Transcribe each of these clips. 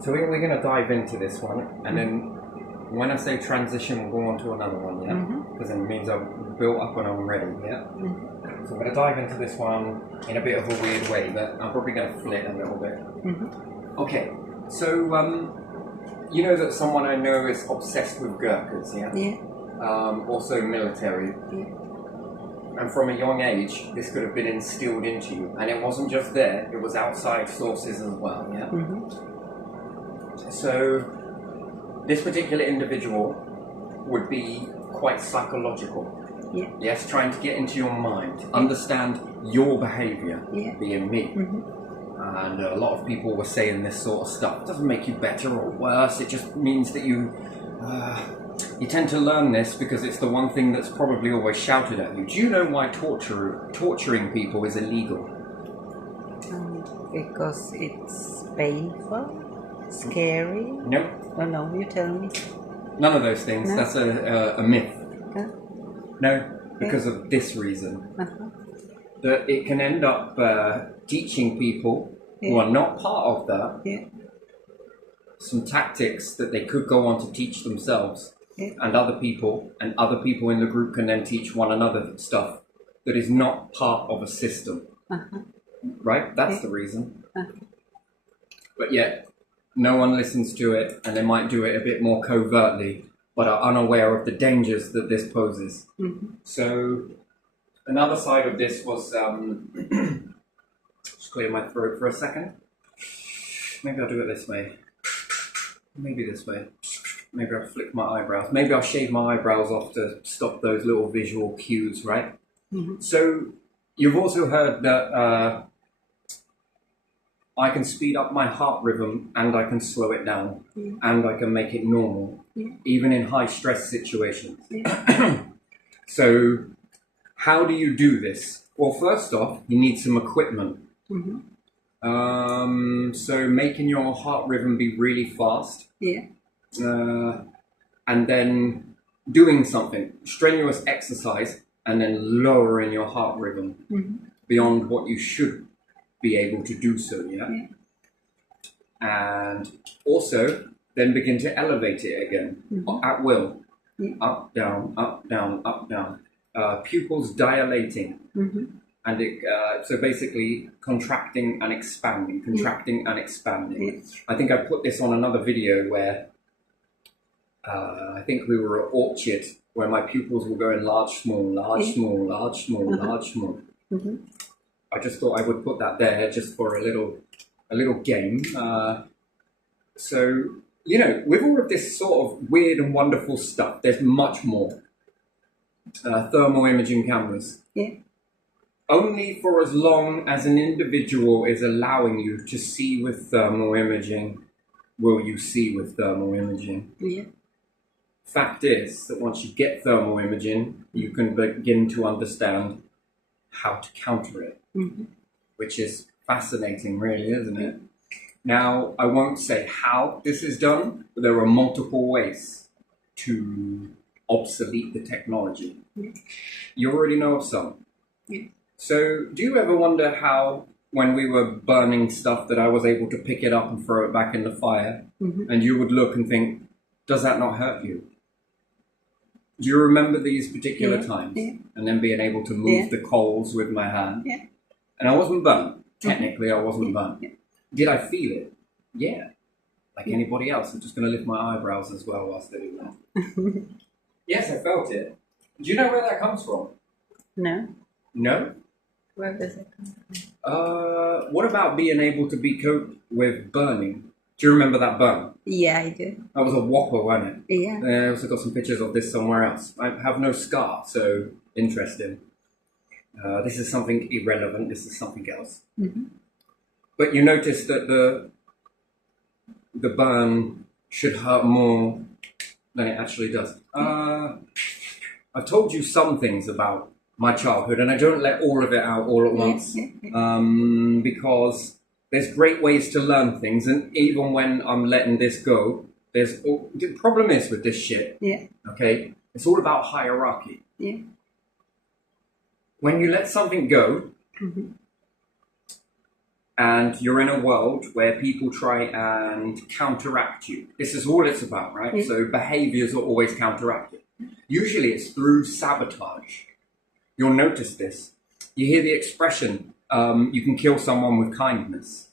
So we're going to dive into this one, and then when I say transition, we'll go on to another one, yeah? Because then it means I've built up on it already, yeah? So I'm going to dive into this one in a bit of a weird way, but I'm probably going to flit a little bit. Okay, so you know that someone I know is obsessed with Gurkhas, yeah? Yeah. Also military. Yeah. And from a young age, this could have been instilled into you. And it wasn't just there, it was outside sources as well, yeah? So, this particular individual would be quite psychological. Yeah. Yes, trying to get into your mind, understand your behaviour, being me. And a lot of people were saying this sort of stuff. It doesn't make you better or worse, it just means that you tend to learn this because it's the one thing that's probably always shouted at you. Do you know why torturing people is illegal? Because it's painful, scary. No. Oh no, you tell me. None of those things. No. That's a myth. Huh? No, because of this reason. That it can end up teaching people who are not part of that some tactics that they could go on to teach themselves and other people in the group can then teach one another stuff that is not part of a system. Right? That's the reason. But yet, no one listens to it, and they might do it a bit more covertly, but are unaware of the dangers that this poses. So, another side of this was, just clear my throat for a second. Maybe I'll do it this way. Maybe this way. Maybe I'll flick my eyebrows. Maybe I'll shave my eyebrows off to stop those little visual cues, right? So, you've also heard that I can speed up my heart rhythm and I can slow it down and I can make it normal, even in high stress situations. So, how do you do this? Well, first off, you need some equipment. So making your heart rhythm be really fast. And then doing something, strenuous exercise, and then lowering your heart rhythm beyond what you should be able to do so, and also then begin to elevate it again at will. Up, down, up, down, up, down. Pupils dilating. And it, so basically contracting and expanding, contracting and expanding. I think I put this on another video where I think we were at Orchard where my pupils were going large, small, large, small, large, small, large, small. I just thought I would put that there just for a little game. So, you know, with all of this sort of weird and wonderful stuff, there's much more. Thermal imaging cameras. Only for as long as an individual is allowing you to see with thermal imaging, will you see with thermal imaging. Fact is that once you get thermal imaging, you can begin to understand how to counter it, which is fascinating, really, isn't it? Now, I won't say how this is done, but there are multiple ways to obsolete the technology. You already know of some. So, do you ever wonder how, when we were burning stuff, that I was able to pick it up and throw it back in the fire, and you would look and think, does that not hurt you? Do you remember these particular times? And then being able to move the coals with my hand? And I wasn't burnt. Technically, I wasn't burnt. Did I feel it? Yeah. Like anybody else. I'm just going to lift my eyebrows as well whilst I do that. Yes, I felt it. Do you know where that comes from? No. No? Where does it come from? What about being able to be cope with burning? Do you remember that burn? Yeah, I do. That was a whopper, wasn't it? Yeah. I also got some pictures of this somewhere else. I have no scar, so interesting. This is something irrelevant. This is something else. But you notice that the burn should hurt more than it actually does. I've told you some things about my childhood, and I don't let all of it out all at once, because there's great ways to learn things, and even when I'm letting this go, the problem is with this shit, okay, it's all about hierarchy. When you let something go, and you're in a world where people try and counteract you. This is all it's about, right? Yeah. So behaviors are always counteracted. Usually it's through sabotage. You'll notice this. You hear the expression, you can kill someone with kindness.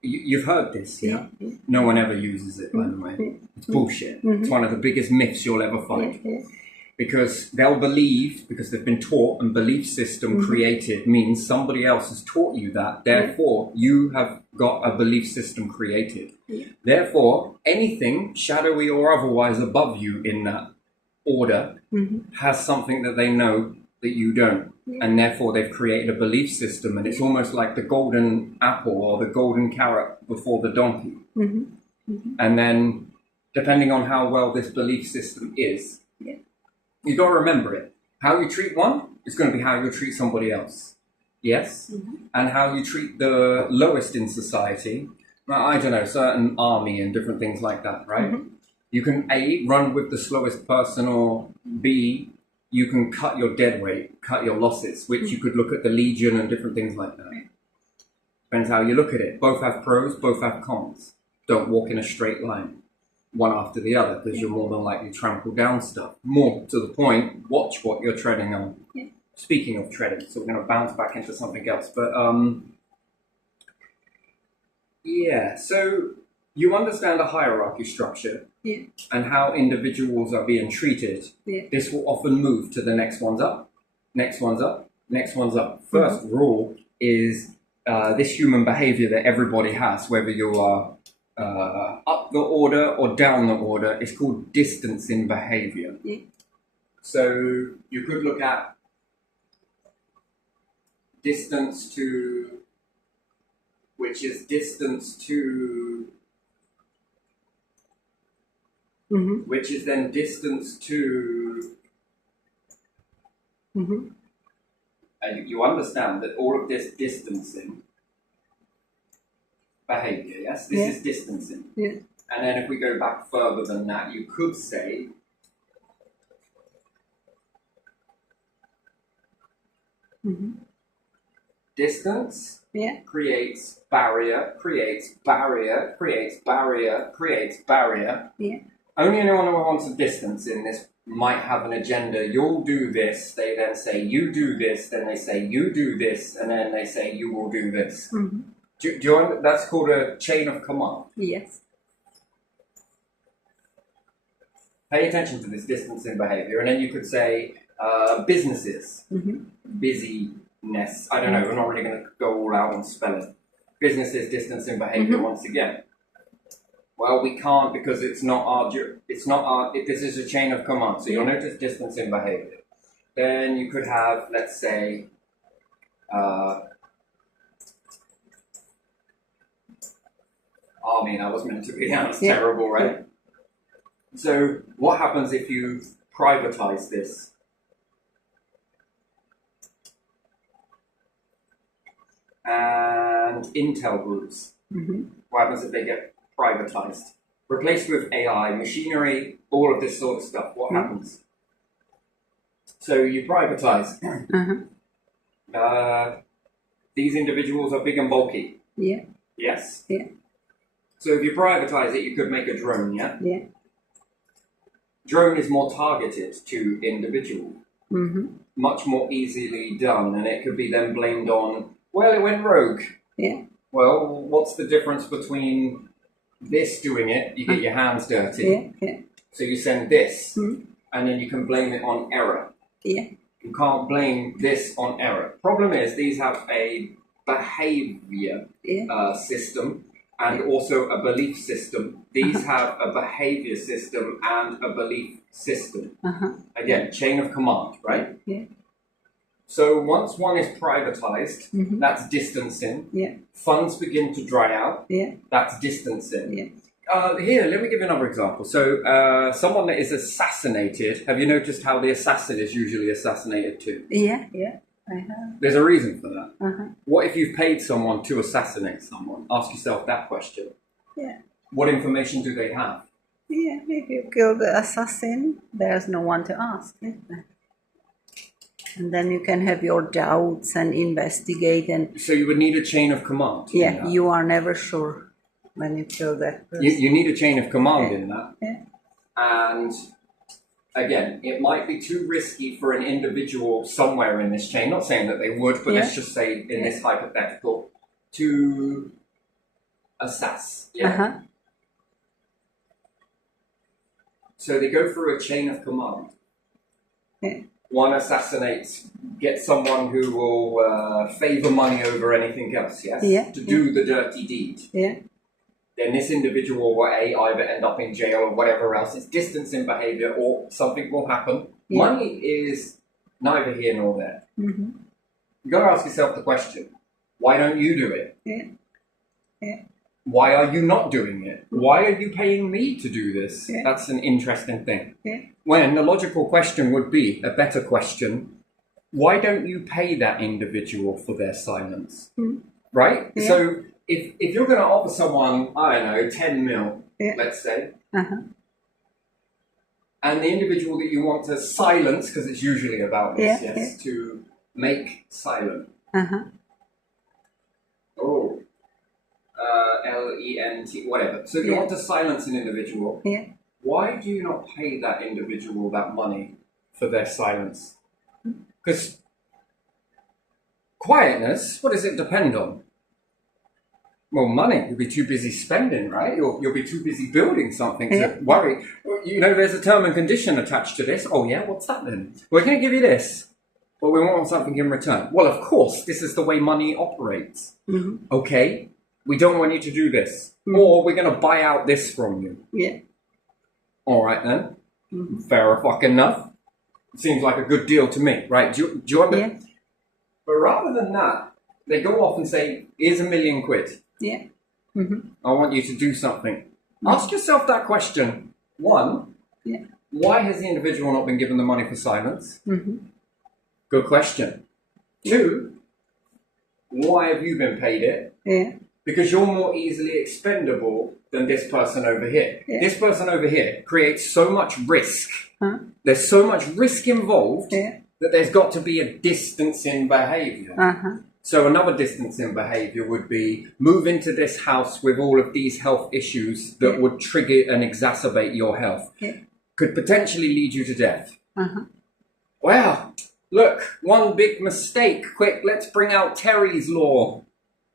You've heard this, yeah? No one ever uses it, by the way. It's bullshit. It's one of the biggest myths you'll ever find. Because they'll believe, because they've been taught, and belief system created means somebody else has taught you that. Therefore, you have got a belief system created. Therefore, anything, shadowy or otherwise, above you in that order has something that they know that you don't. And therefore, they've created a belief system, and it's almost like the golden apple or the golden carrot before the donkey. And then, depending on how well this belief system is, you've got to remember it. How you treat one is going to be how you treat somebody else. Yes? And how you treat the lowest in society, well, I don't know, certain army and different things like that, right? You can A, run with the slowest person, or B, you can cut your dead weight, cut your losses, which you could look at the Legion and different things like that. Depends how you look at it. Both have pros, both have cons. Don't walk in a straight line, one after the other, because you're more than likely to trample down stuff. More to the point, watch what you're treading on. Speaking of treading, so we're going to bounce back into something else. But, so you understand the hierarchy structure and how individuals are being treated. This will often move to the next one's up, next one's up, next one's up. First rule is this human behavior that everybody has, whether you are up the order or down the order, is called distance in behavior. So you could look at distance to, which is distance to, which is then distance to, and you understand that all of this distancing behavior, yes? This is distancing. And then if we go back further than that, you could say distance creates barrier, creates barrier, creates barrier, creates barrier. Only anyone who wants a distance in this might have an agenda. You'll do this, they then say you do this, then they say you do this, and then they say you will do this. Do you that's called a chain of command. Yes. Pay attention to this distance in behavior, and then you could say businesses, busyness. I don't know. We're not really going to go all out and spell it. Businesses, distance in behavior. Once again, well, we can't because it's not our. It's not our. This is a chain of command. So you'll notice distance in behavior. Then you could have, let's say, army. That was meant to be. That was terrible, right? So what happens if you privatize this? And Intel groups. What happens if they get privatized? Replaced with AI, machinery, all of this sort of stuff. What happens? So you privatize. These individuals are big and bulky. Yes? So if you privatize it, you could make a drone, Drone is more targeted to individual. Much more easily done, and it could be then blamed on, well, it went rogue. Well, what's the difference between this doing it, you get your hands dirty, so you send this, and then you can blame it on error. You can't blame this on error. Problem is, these have a behavior system and also a belief system. These have a behavior system and a belief system. Again, chain of command, right? So once one is privatized, that's distancing. Funds begin to dry out. That's distancing. Here, let me give you another example. So someone that is assassinated, have you noticed how the assassin is usually assassinated too? I have. There's a reason for that. What if you've paid someone to assassinate someone? Ask yourself that question. What information do they have? If you kill the assassin, there's no one to ask, is there? And then you can have your doubts and investigate, and So you would need a chain of command. in yeah, that. you are never sure when you kill that person. You need a chain of command in that. Yeah. And again, it might be too risky for an individual somewhere in this chain, not saying that they would, but let's Yeah. just say in this hypothetical, to assess. Yeah. Uh-huh. So they go through a chain of command. Yeah. One assassinates, gets someone who will favor money over anything else, yes? Yeah. To do the dirty deed. Yeah. Then this individual will either end up in jail or whatever else. It's distance in behavior or something will happen. Yeah. Money is neither here nor there. Mm-hmm. You've got to ask yourself the question, why don't you do it? Yeah. Yeah. Why are you not doing it? Why are you paying me to do this? Yeah. That's an interesting thing. Yeah. When the logical question would be, a better question, why don't you pay that individual for their silence? Mm. Right? Yeah. So if you're going to offer someone, I don't know, 10 mil, Yeah. let's say, Uh-huh. and the individual that you want to silence, because it's usually about this, Yeah, yes, to make silent. Uh-huh. Oh, Lent, whatever. So you Yeah. want to silence an individual. Yeah. Why do you not pay that individual that money for their silence? Because quietness, what does it depend on? Well, money. You'll be too busy spending, right? You'll be too busy building something to Yeah. worry. You know, there's a term and condition attached to this. Oh, yeah? What's that then? We're going to give you this, but we want something in return. Well, of course, this is the way money operates. Mm-hmm. Okay, we don't want you to do this. Mm. Or we're going to buy out this from you. Yeah. All right, then. Mm-hmm. Fair fucking enough. Seems like a good deal to me, right? Do you understand? Yeah. But rather than that, they go off and say, here's £1 million. Yeah. Mm-hmm. I want you to do something. Ask yourself that question. One, Yeah. why has the individual not been given the money for silence? Mm-hmm. Good question. Two, why have you been paid it? Yeah. Because you're more easily expendable than this person over here. Yeah. This person over here creates so much risk. Huh? There's so much risk involved Yeah. that there's got to be a distance in behavior. Uh-huh. So another distance in behavior would be move into this house with all of these health issues that Yeah. would trigger and exacerbate your health. Yeah. Could potentially lead you to death. Uh-huh. Wow, look, one big mistake. Quick, let's bring out Terry's law.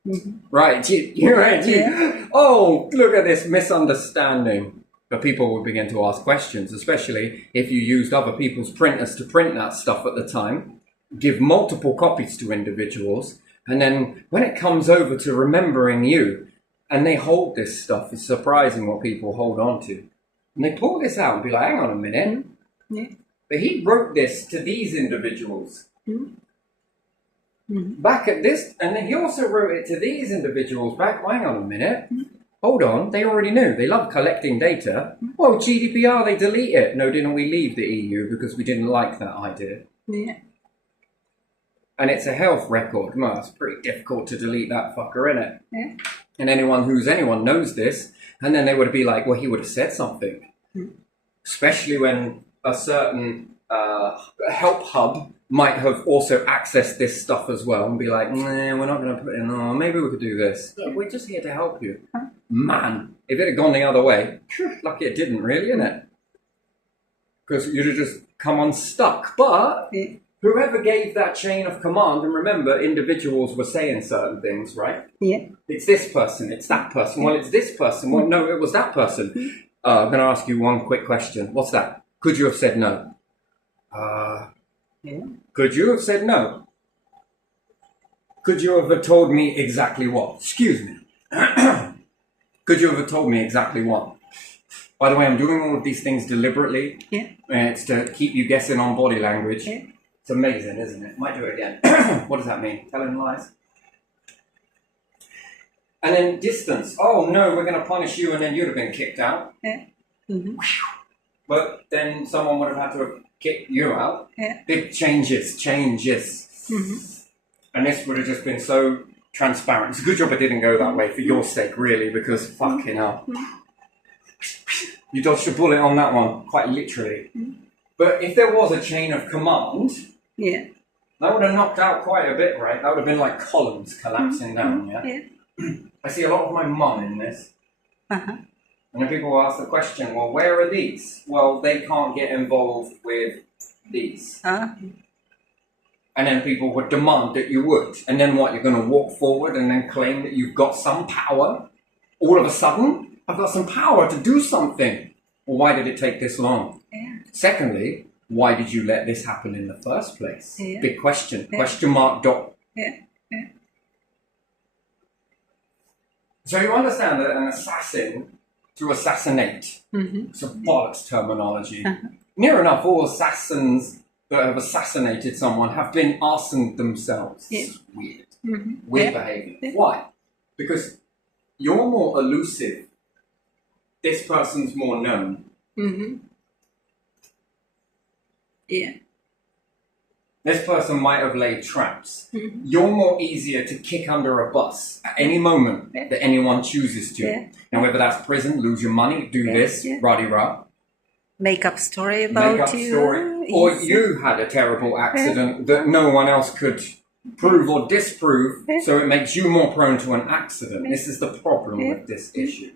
Mm-hmm. Right, you're right. Yeah. Oh, look at this misunderstanding. But people would begin to ask questions, especially if you used other people's printers to print that stuff at the time. Give multiple copies to individuals, and then when it comes over to remembering you, and they hold this stuff, it's surprising what people hold on to. And they pull this out and be like, hang on a minute, Yeah. but he wrote this to these individuals. Mm-hmm. Back at this, and then he also wrote it to these individuals back, hang on a minute, hold on, they already knew, they love collecting data. Well, GDPR, they delete it. No, didn't we leave the EU because we didn't like that idea? Yeah. And it's a health record. Well, it's pretty difficult to delete that fucker, innit? Yeah. And anyone knows this, and then they would be like, well, he would have said something. Especially when a certain help hub might have also accessed this stuff as well and be like, nah, we're not going to put it in, oh, maybe we could do this. Look, we're just here to help you. Man, if it had gone the other way, lucky it didn't really, innit? Because you'd have just come unstuck. But Yeah. whoever gave that chain of command, and remember, individuals were saying certain things, right? Yeah. It's this person, it's that person. Well, it's this person. Well, no, it was that person. I'm going to ask you one quick question. What's that? Could you have said no? Yeah. Could you have said no? Could you have told me exactly what? Excuse me. Could you have told me exactly what? By the way, I'm doing all of these things deliberately. Yeah. It's to keep you guessing on body language. Yeah. It's amazing, isn't it? Might do it again. What does that mean? Telling lies? And then distance. Oh no, we're going to punish you, and then you'd have been kicked out. Yeah. Mm-hmm. But then someone would have had to have kicked you out. Yeah. Big changes. Mm-hmm. And this would have just been so transparent. It's a good job it didn't go that way for your sake, really, because fucking hell. You dodged a bullet on that one, quite literally. But if there was a chain of command, Yeah. That would have knocked out quite a bit, right? That would have been like columns collapsing down, yeah? I see a lot of my mum in this. Uh-huh. And then people will ask the question, well, where are these? Well, they can't get involved with these. And then people would demand that you would. And then what, you're going to walk forward and then claim that you've got some power? All of a sudden, I've got some power to do something. Well, why did it take this long? Yeah. Secondly, why did you let this happen in the first place? Yeah. Big question. Yeah. Question mark dot. Yeah. Yeah. So you understand that an assassin to assassinate. It's a bollocks terminology. Near enough all assassins that have assassinated someone have been arsoned themselves. Yeah. Weird. Mm-hmm. Weird Yeah. behaviour. Yeah. Why? Because you're more elusive. This person's more known. Yeah. This person might have laid traps. You're more easier to kick under a bus at any moment Yeah. that anyone chooses to. Yeah. Now, whether that's prison, lose your money, do Yeah. this, Yeah. rah-de-rah, Make up story about make up you. story, or Easy. you had a terrible accident that no one else could prove or disprove, Yeah. so it makes you more prone to an accident. Yeah. This is the problem Yeah. with this issue.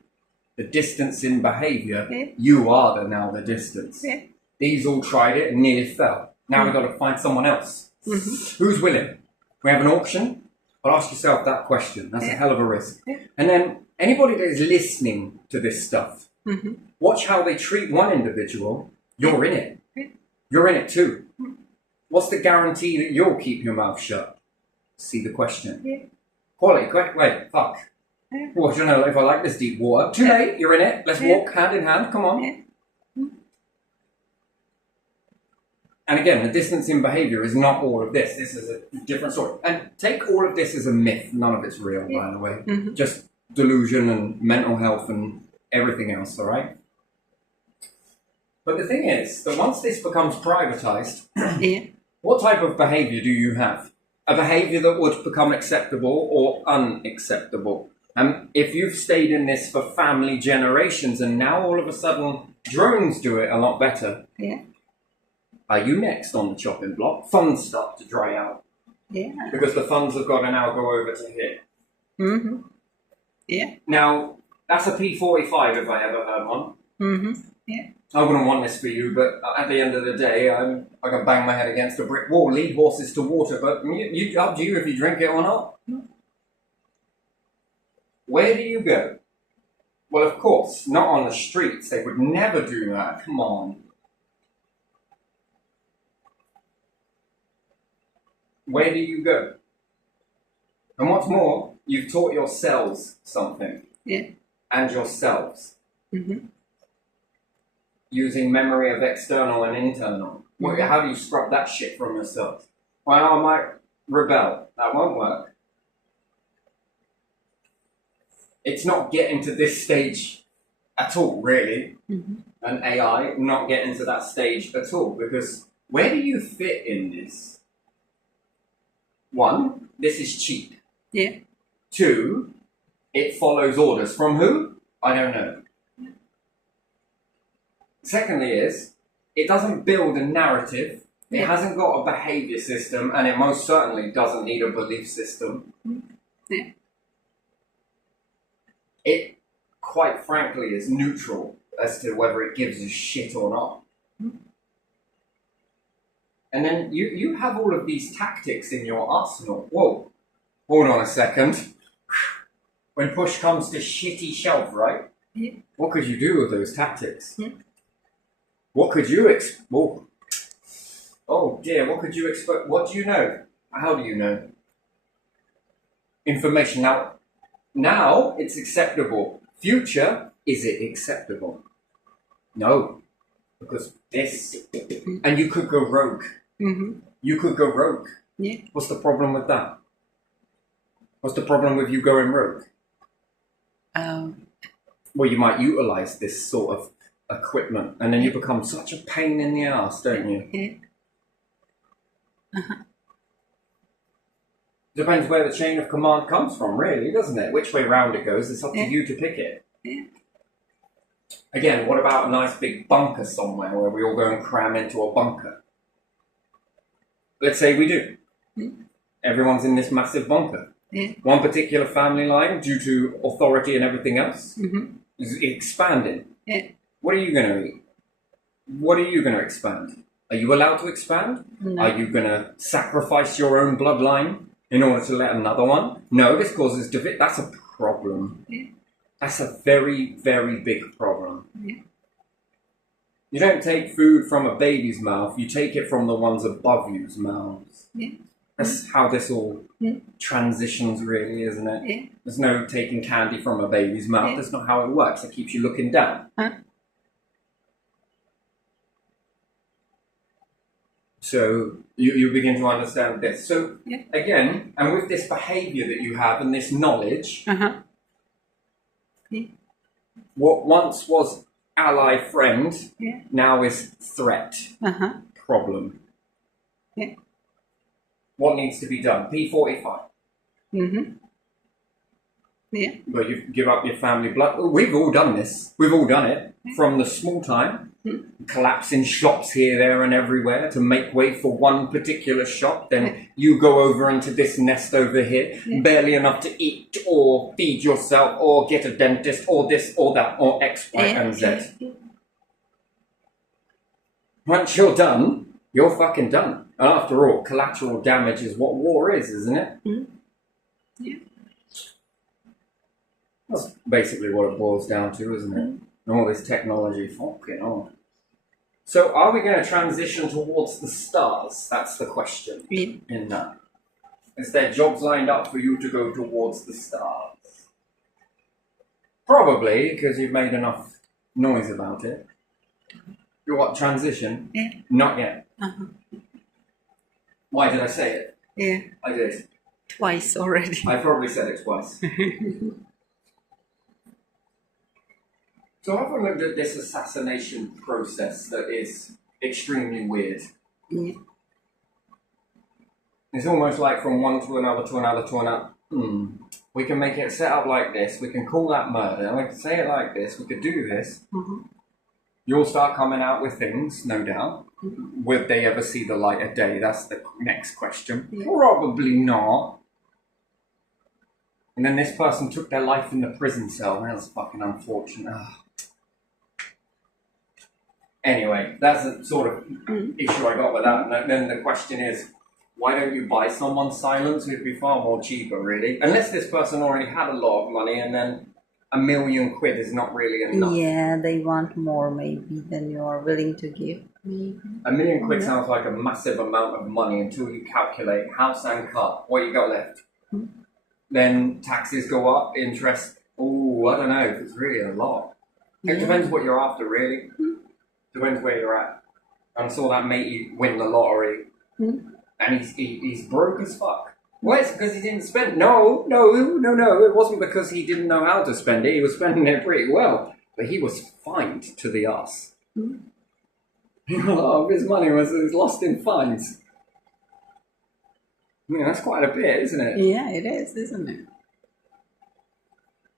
The distance in behaviour, Yeah. you are now the distance. Yeah. These all tried it and nearly fell. Now we've got to find someone else. Who's willing? We have an auction? But ask yourself that question. That's a Yeah. hell of a risk. Yeah. And then anybody that is listening to this stuff, watch how they treat one individual. You're in it. Yeah. You're in it too. What's the guarantee that you'll keep your mouth shut? See the question. Yeah. Quality, quick, wait, fuck. Yeah. Well, do you know if I like this deep water? Too late, you're in it. Let's Yeah. walk hand in hand, come on. Yeah. And again, the distance in behaviour is not all of this. This is a different story. And take all of this as a myth. None of it's real, by the way. Just delusion and mental health and everything else, all right? But the thing is that once this becomes privatised, Yeah. what type of behaviour do you have? A behaviour that would become acceptable or unacceptable. And if you've stayed in this for family generations and now all of a sudden drones do it a lot better, Yeah. are you next on the chopping block? Funds start to dry out Yeah. because the funds have got to now go over to here. Yeah. Now, that's a P45 if I ever heard one. Yeah. I wouldn't want this for you, but at the end of the day, I can bang my head against a brick wall, lead horses to water, but up to you if you drink it or not. Where do you go? Well, of course, not on the streets. They would never do that. Come on. Where do you go? And what's more, you've taught your cells something. Yeah. And yourselves. Using memory of external and internal. Well, how do you scrub that shit from yourself? Well, I might rebel. That won't work. It's not getting to this stage at all, really. And AI not getting to that stage at all. Because where do you fit in this? One, this is cheap. Yeah. Two, it follows orders. From who? I don't know. Secondly is, it doesn't build a narrative. It hasn't got a behaviour system, and it most certainly doesn't need a belief system. Yeah. It, quite frankly, is neutral as to whether it gives a shit or not. And then you have all of these tactics in your arsenal. Whoa, hold on a second. When push comes to shitty shove, right? Yeah. What could you do with those tactics? What could you expect? Oh dear, what could you expect? What do you know? How do you know? Information. Now it's acceptable. Future, is it acceptable? No. Because this. And you could go rogue. You could go rogue. Yeah. What's the problem with that? What's the problem with you going rogue? Well, you might utilise this sort of equipment, and then you become such a pain in the ass, don't you? Yeah. Depends where the chain of command comes from, really, doesn't it? Which way round it goes, it's up to you to pick it. Yeah. Again, what about a nice big bunker somewhere where we all go and cram into a bunker? Let's say we do. Everyone's in this massive bunker. One particular family line, due to authority and everything else, is expanding. What are you going to eat? What are you going to expand? Are you allowed to expand? No. Are you going to sacrifice your own bloodline in order to let another one? No, this causes division. That's a problem. That's a very, very big problem. You don't take food from a baby's mouth, you take it from the ones above you's mouths. That's how this all transitions, really, isn't it? There's no taking candy from a baby's mouth. That's not how it works. It keeps you looking down. So you begin to understand this. So again, and with this behavior that you have and this knowledge, what once was ally friend now is threat problem. What needs to be done? P45. Well, you give up your family blood. We've all done this. We've all done it. From the small time, collapsing shops here, there and everywhere to make way for one particular shop. Then you go over into this nest over here, barely enough to eat or feed yourself or get a dentist or this or that or X, Y, and Z. Once you're done, you're fucking done. And after all, collateral damage is what war is, isn't it? That's basically what it boils down to, isn't it? And all this technology, fucking on. So are we going to transition towards the stars? That's the question in that. Is there jobs lined up for you to go towards the stars? Probably, because you've made enough noise about it. What, transition? Not yet. Why did I say it? I did. Twice already. I probably said it twice. So I've looked at this assassination process that is extremely weird. It's almost like from one to another to another to another. We can make it set up like this. We can call that murder. We can say it like this. We could do this. You'll start coming out with things, no doubt. Would they ever see the light of day? That's the next question. Probably not. And then this person took their life in the prison cell. That's fucking unfortunate. Anyway, that's the sort of issue I got with that. And then the question is, why don't you buy someone's silence? It'd be far more cheaper, really. Unless this person already had a lot of money and then £1 million is not really enough. Yeah, they want more maybe than you are willing to give. Maybe. £1 million sounds like a massive amount of money until you calculate house and car, what you got left. Then taxes go up, interest. Oh, I don't know if it's really a lot. It depends what you're after, really. Depends where you're at. I saw that matey win the lottery, and he's broke as fuck. Well, it's because he didn't spend. No. It wasn't because he didn't know how to spend it. He was spending it pretty well, but he was fined to the ass. A lot of his money was lost in fines. I mean, that's quite a bit, isn't it? Yeah, it is, isn't it?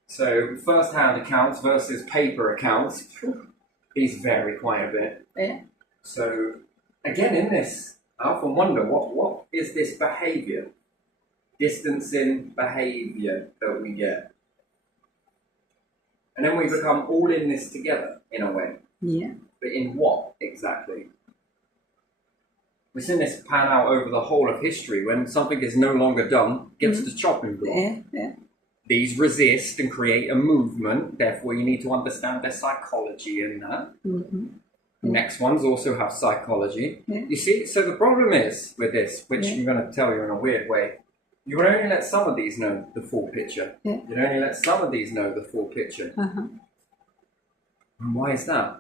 So, first-hand accounts versus paper accounts is vary quite a bit. Yeah. So, again, in this, I often wonder, what is this behaviour? Distancing behaviour that we get. And then we become all in this together, in a way. Yeah. But in what, exactly? We've seen this pan out over the whole of history. When something is no longer done, gets the chopping block. Yeah. These resist and create a movement. Therefore, you need to understand their psychology in that. Next ones also have psychology. You see, so the problem is with this, which I'm going to tell you in a weird way, you would only let some of these know the full picture. You'd only let some of these know the full picture. And why is that?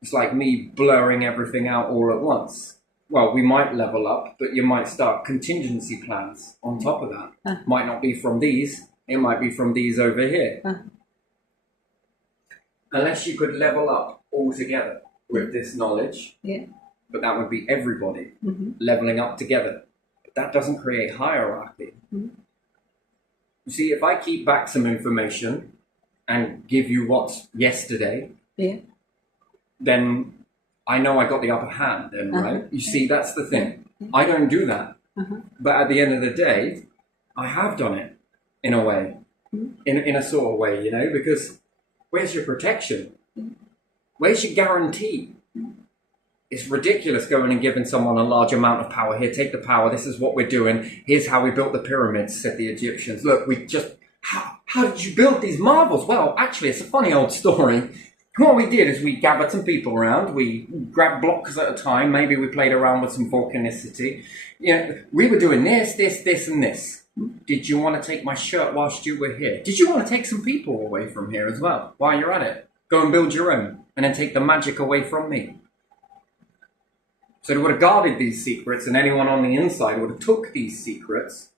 It's like me blurring everything out all at once. Well, we might level up, but you might start contingency plans on top of that. Might not be from these, it might be from these over here. Unless you could level up altogether with this knowledge, but that would be everybody leveling up together. But that doesn't create hierarchy. You see, if I keep back some information and give you what's yesterday, then I know I got the upper hand then, right? You see, that's the thing. I don't do that. But at the end of the day, I have done it in a way, in a sort of way, you know, because where's your protection? Where's your guarantee? It's ridiculous going and giving someone a large amount of power. Here, take the power. This is what we're doing. Here's how we built the pyramids, said the Egyptians. Look, we just... How did you build these marvels? Well, actually, it's a funny old story. What we did is we gathered some people around. We grabbed blocks at a time. Maybe we played around with some volcanicity. You know, we were doing this, and this. Did you want to take my shirt whilst you were here? Did you want to take some people away from here as well while you're at it? Go and build your own and then take the magic away from me. So they would have guarded these secrets, and anyone on the inside would have took these secrets,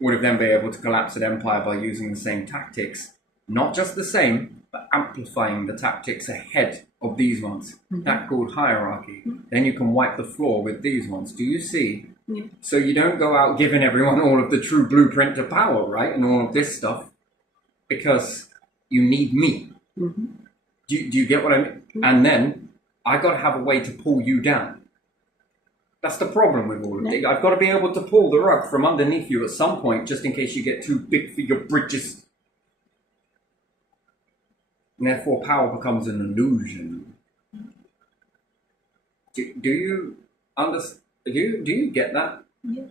would have then been able to collapse an empire by using the same tactics. Not just the same, but amplifying the tactics ahead of these ones. That's called hierarchy. Then you can wipe the floor with these ones. Do you see? Yeah. So you don't go out giving everyone all of the true blueprint to power, right? And all of this stuff, because you need me. Do you get what I mean? And then I got to have a way to pull you down. That's the problem with all of it. I've got to be able to pull the rug from underneath you at some point, just in case you get too big for your britches. And therefore, power becomes an illusion. Do you understand? Do you get that? Yeah.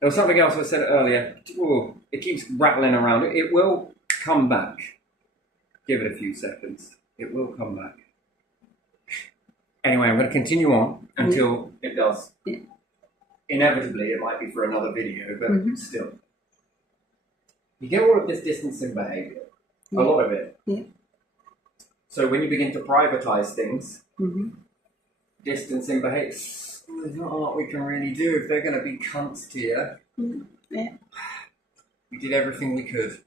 There was something else I said earlier. Ooh, it keeps rattling around. It will come back. Give it a few seconds. It will come back. Anyway, I'm going to continue on until it does. Yeah. Inevitably, it might be for another video, but still. You get all of this distancing behavior. A lot of it. Yeah. So when you begin to privatize things, distancing behavior, there's not a lot we can really do if they're going to be cunts to you. Yeah. We did everything we could.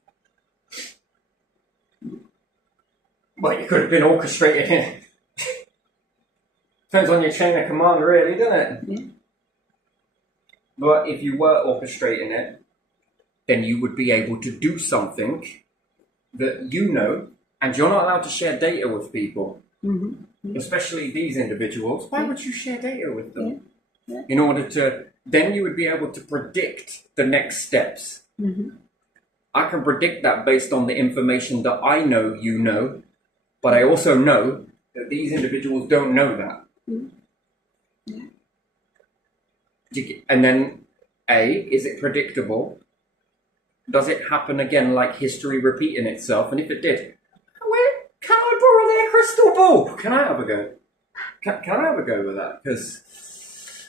Well, you could have been orchestrating it. Depends on your chain of command, really, doesn't it? Yeah. But if you were orchestrating it, then you would be able to do something that you know, and you're not allowed to share data with people, especially these individuals. Why would you share data with them? Yeah. In order to, then you would be able to predict the next steps. I can predict that based on the information that I know you know, but I also know that these individuals don't know that. And then, is it predictable? Does it happen again, like history repeating itself? And if it did, can I borrow their crystal ball? Can I have a go? Can I have a go with that? Because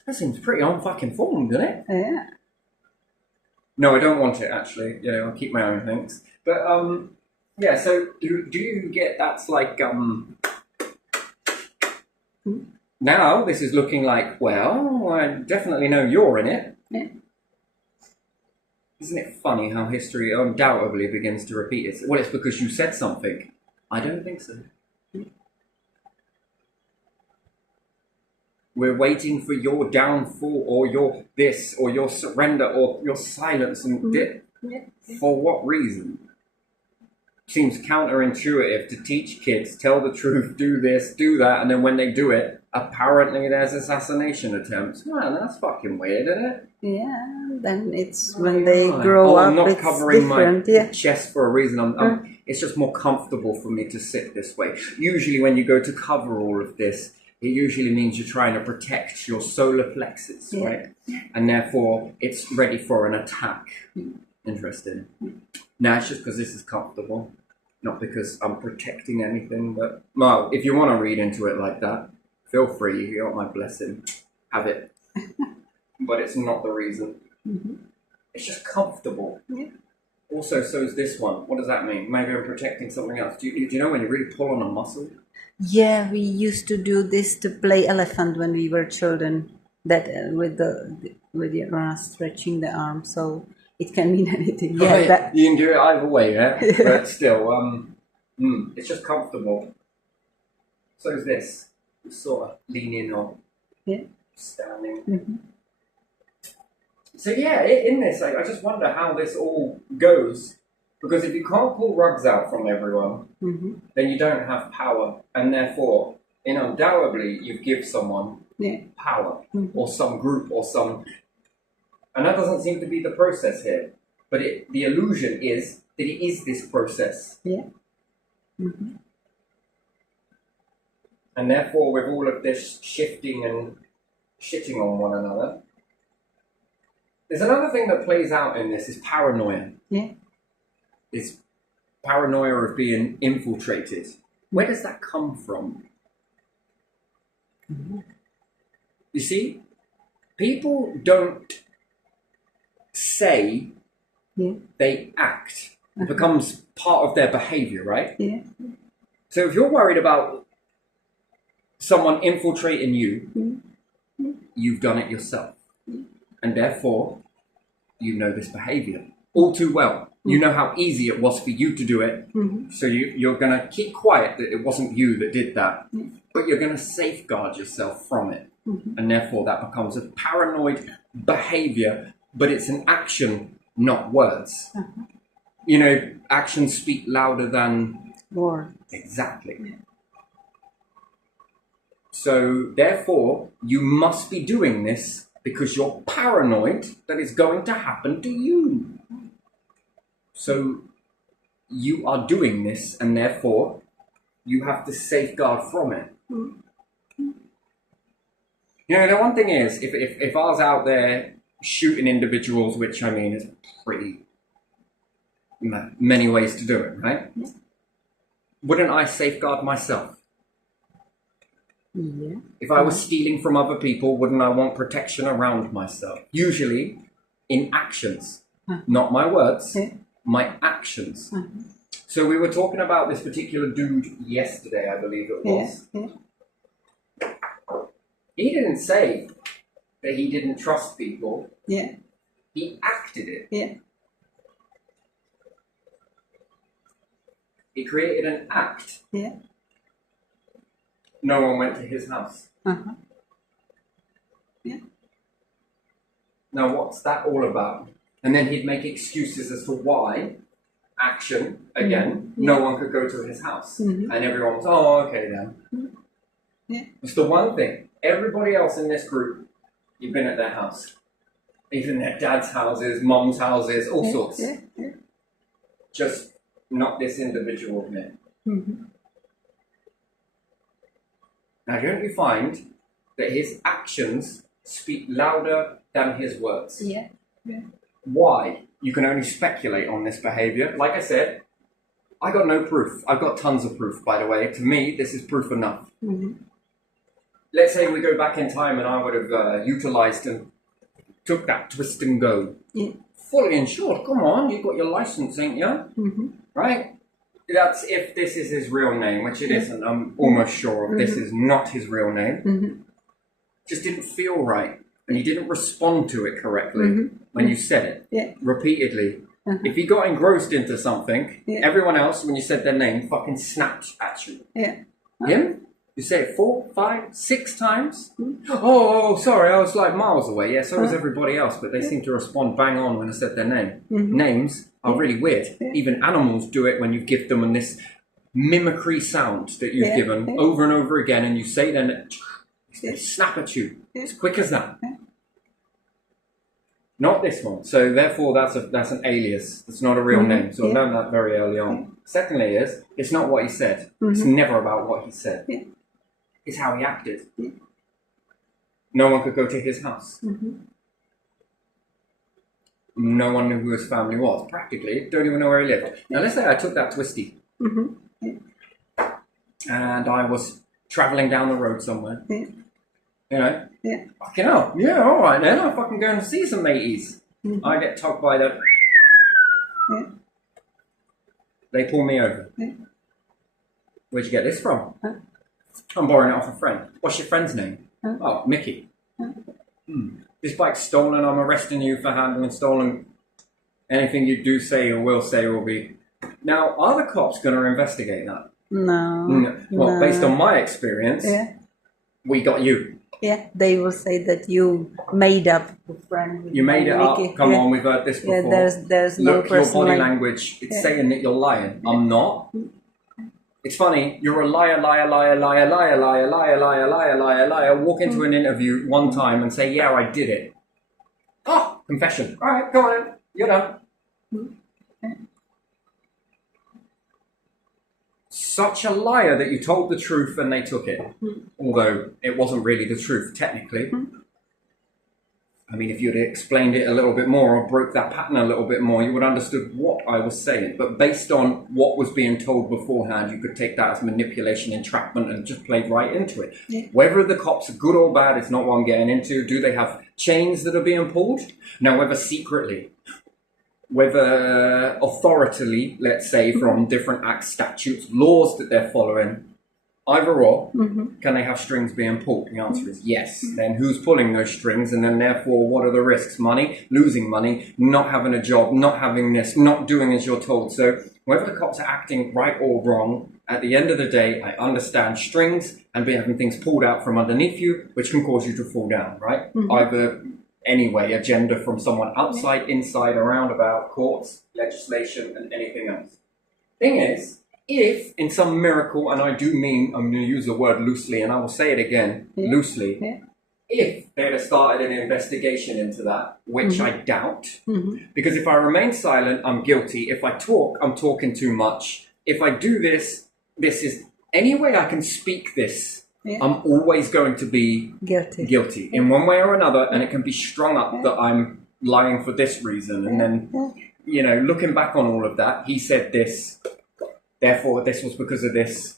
that seems pretty unfucking formed, doesn't it? Yeah. No, I don't want it, actually. You know, I'll keep my own things. But, yeah, so do you get that's like, now this is looking like, well, I definitely know you're in it. Yeah. Isn't it funny how history undoubtedly begins to repeat itself? Well, it's because you said something. I don't think so. We're waiting for your downfall or your this or your surrender or your silence. And for what reason? Seems counterintuitive to teach kids, tell the truth, do this, do that, and then when they do it, apparently there's assassination attempts. Man, that's fucking weird, isn't it? Yeah, then it's when they grow up, I'm not it's covering different. my chest for a reason. It's just more comfortable for me to sit this way. Usually when you go to cover all of this, it usually means you're trying to protect your solar plexus, right? And therefore, it's ready for an attack. Interesting. No, it's just because this is comfortable, not because I'm protecting anything. But, well, if you want to read into it like that, feel free. If you want my blessing, have it. But it's not the reason. It's just comfortable. Yeah. Also, so is this one. What does that mean? Maybe I'm protecting something else. Do you know when you really pull on a muscle? Yeah, we used to do this to play elephant when we were children. That with your stretching the arm, so it can mean anything. Yeah, you can do it either way, yeah. But still, it's just comfortable. So is this. You sort of lean in or standing. So yeah, in this, I just wonder how this all goes. Because if you can't pull rugs out from everyone, then you don't have power. And therefore, undoubtedly you give someone power or some group or some, and that doesn't seem to be the process here. But the illusion is that it is this process. Yeah. Mm-hmm. And therefore, with all of this shifting and shitting on one another, there's another thing that plays out in this is paranoia. Yeah. It's paranoia of being infiltrated. Where does that come from? Mm-hmm. You see, people don't say, they act. It becomes part of their behavior, right? Yeah. So if you're worried about someone infiltrating you, you've done it yourself. And therefore, you know this behavior all too well. You know how easy it was for you to do it. So you're going to keep quiet that it wasn't you that did that. But you're going to safeguard yourself from it. And therefore, that becomes a paranoid behavior. But it's an action, not words. You know, actions speak louder than words. Exactly. So, therefore, you must be doing this because you're paranoid that it's going to happen to you. So, you are doing this, and therefore, you have to safeguard from it. You know, the one thing is, if I was out there shooting individuals, which I mean is pretty many ways to do it, right? Wouldn't I safeguard myself? Yeah. If I was stealing from other people, wouldn't I want protection around myself? Usually in actions, not my words, my actions. So we were talking about this particular dude yesterday, I believe it was. He didn't say that he didn't trust people. He acted it. He created an act. No one went to his house. Now, what's that all about? And then he'd make excuses as to why. Action, again, no one could go to his house. And everyone was, oh, okay then. It's the one thing. Everybody else in this group, you've been at their house. Even their dad's houses, mom's houses, all sorts. Just not this individual here. Now, don't you find that his actions speak louder than his words? Why? You can only speculate on this behavior. Like I said, I got no proof. I've got tons of proof, by the way. To me, this is proof enough. Let's say we go back in time and I would have utilized and took that twist and go. Fully insured. Come on, you've got your license, ain't you? Right? That's if this is his real name, which it isn't. I'm almost sure this is not his real name. Just didn't feel right. And you didn't respond to it correctly when you said it repeatedly. If you got engrossed into something, everyone else, when you said their name, fucking snapped at you. Him? You say it 4, 5, 6 times? Oh, sorry, I was like miles away. Yeah, so was everybody else, but they seem to respond bang on when I said their name. Names are really weird. Even animals do it when you give them this mimicry sound that you've given over and over again, and you say then they snap at you. As quick as that. Not this one. So therefore, that's an alias. It's not a real name. So I've known that very early on. Secondly, it's not what he said. It's never about what he said. It's how he acted. No one could go to his house. No one knew who his family was. Practically, don't even know where he lived. Now let's say I took that twisty, and I was traveling down the road somewhere. You know? Fucking hell. Yeah, alright then. I'm fucking going to see some mateys. I get tugged by the... They pull me over. Where'd you get this from? I'm borrowing it off a friend. What's your friend's name? Oh, Mickey. This bike's stolen. I'm arresting you for handling stolen. Anything you do say or will say will be... Now, are the cops going to investigate that? No. Well, based on my experience, we got you. They will say that you made up the friend. You made it up. Come on, we've heard this before. There's no Look, your body language, it's saying that you're lying. I'm not. It's funny, you're a liar, liar, liar, liar, liar, liar, liar, liar, liar, liar, liar, walk into an interview one time and say, yeah, I did it. Oh, confession. All right, go on, you're done. Such a liar that you told the truth and they took it. Although it wasn't really the truth, technically. I mean, if you'd explained it a little bit more or broke that pattern a little bit more, you would have understood what I was saying. But based on what was being told beforehand, you could take that as manipulation, entrapment, and just play right into it. Yeah. Whether the cops are good or bad, it's not what I'm getting into. Do they have chains that are being pulled? Now, whether secretly, whether authoritatively, let's say, from different acts, statutes, laws that they're following, either or, can they have strings being pulled? The answer is yes. Then who's pulling those strings? And then therefore, what are the risks? Money, losing money, not having a job, not having this, not doing as you're told. So whether the cops are acting right or wrong, at the end of the day, I understand strings and having things pulled out from underneath you, which can cause you to fall down, right? Either anyway, agenda from someone outside, inside, around, about, courts, legislation, and anything else. Thing is, if in some miracle, and I do mean, I'm going to use the word loosely, and I will say it again, loosely, if they'd have started an investigation into that, which I doubt, because if I remain silent, I'm guilty. If I talk, I'm talking too much. If I do this, this is any way I can speak this, I'm always going to be guilty in one way or another, and it can be strung up that I'm lying for this reason. And then, you know, looking back on all of that, he said this, therefore this was because of this.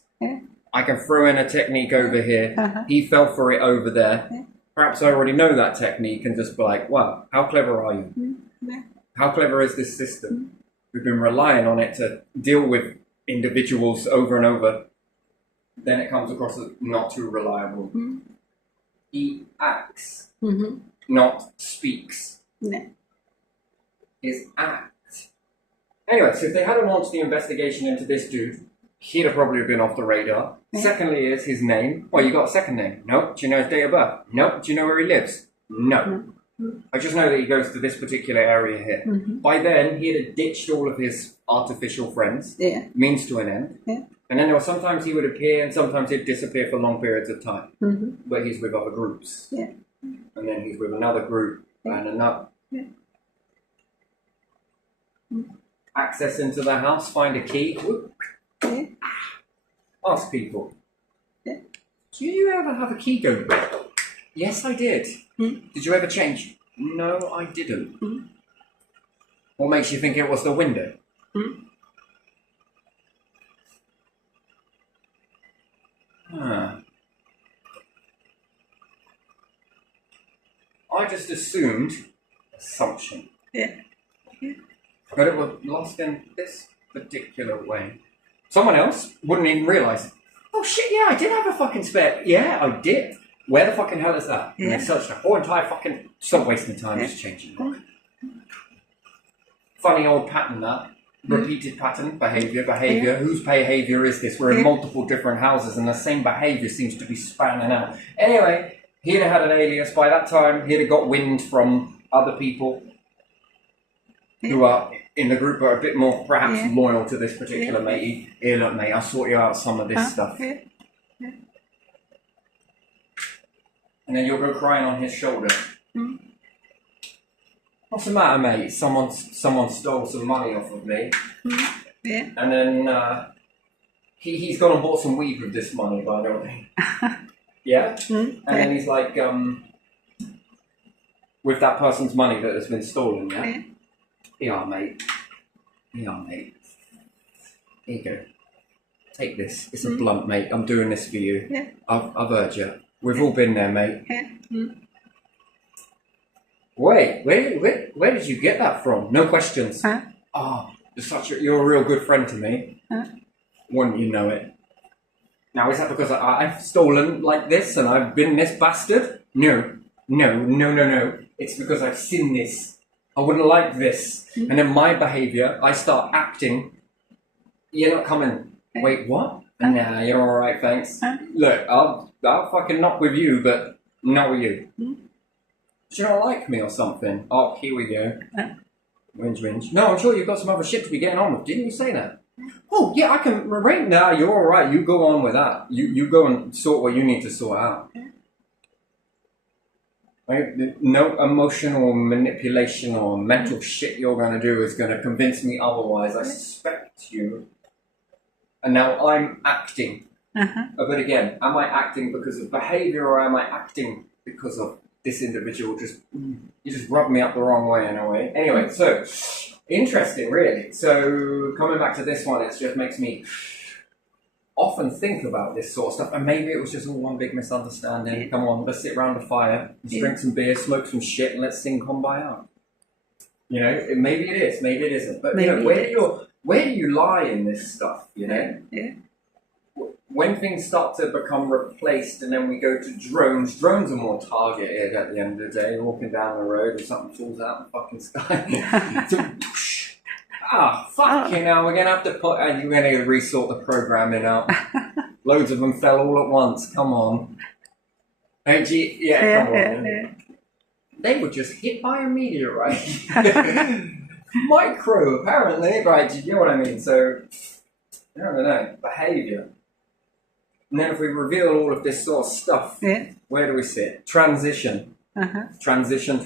I can throw in a technique over here. He fell for it over there. Perhaps I already know that technique and just be like, wow, how clever are you? How clever is this system? We've been relying on it to deal with individuals over and over. Then it comes across as not too reliable. He acts, not speaks. His act. Anyway, so if they hadn't launched the investigation into this dude, he'd have probably been off the radar. Secondly is his name. Well, you got a second name? No. Do you know his date of birth? No. Do you know where he lives? No. I just know that he goes to this particular area here. By then, he'd have ditched all of his artificial friends, means to an end. And then there were sometimes he would appear and sometimes he'd disappear for long periods of time. But he's with other groups. And then he's with another group and another. Access into the house, find a key. Ask people. Do you ever have a key go? Yes, I did. Did you ever change? No, I didn't. What makes you think it was the window? I just assumed assumption. But it was lost in this particular way. Someone else wouldn't even realise. Oh shit, yeah, I did have a fucking spare. Yeah, I did. Where the fucking hell is that? And they searched the whole entire fucking... Stop wasting time, just changing it. Funny old pattern, that. Repeated pattern, behaviour. Whose behaviour is this? We're in multiple different houses and the same behaviour seems to be spanning out. Anyway, he'd have had an alias. By that time, he'd have got wind from other people who are in the group are a bit more perhaps loyal to this particular matey. Here, look, mate, I'll sort you out some of this stuff. And then you'll go crying on his shoulder. What's the matter, mate? Someone stole some money off of me. And then he's gone and bought some weed with this money, by the way. And then he's like, with that person's money that has been stolen, Yeah, mate. Here you go. Take this. It's a blunt, mate. I'm doing this for you. I've heard you. We've all been there, mate. Wait, where did you get that from? No questions. Oh, you're a real good friend to me. Wouldn't you know it? Now, is that because I've stolen like this and I've been this bastard? No. It's because I've seen this. I wouldn't like this. And then my behaviour, I start acting. You're not coming. Wait, what? Nah, you're all right, thanks. Look, I'll fucking knock with you, but not with you. Do you not like me or something? Oh, here we go. Whinge. No, I'm sure you've got some other shit to be getting on with. Didn't you say that? Oh yeah, I can. Right now, you're all right. You go on with that. You go and sort what you need to sort out. Right? No emotional manipulation or mental shit you're going to do is going to convince me otherwise. I suspect you. And now I'm acting. But again, am I acting because of behavior or am I acting because of this individual you just rubbed me up the wrong way in a way? Anyway, so interesting, really. So coming back to this one, it just makes me often think about this sort of stuff, and maybe it was just all one big misunderstanding. Come on, let's sit around a fire, let's drink some beer, smoke some shit, and let's sing Kumbaya. You know, maybe it is, maybe it isn't. But you know, where do you lie in this stuff? You know, when things start to become replaced, and then we go to drones. Drones are more targeted at the end of the day. Walking down the road, and something falls out of the fucking sky. Fucking hell, we're going to have to put... you're going to resort the programming out. Loads of them fell all at once. Come on. Come on. They were just hit by a meteorite. Micro, apparently. Right, do you know what I mean? So, I don't know. Behaviour. And then if we reveal all of this sort of stuff, where do we sit? Transition. Transition.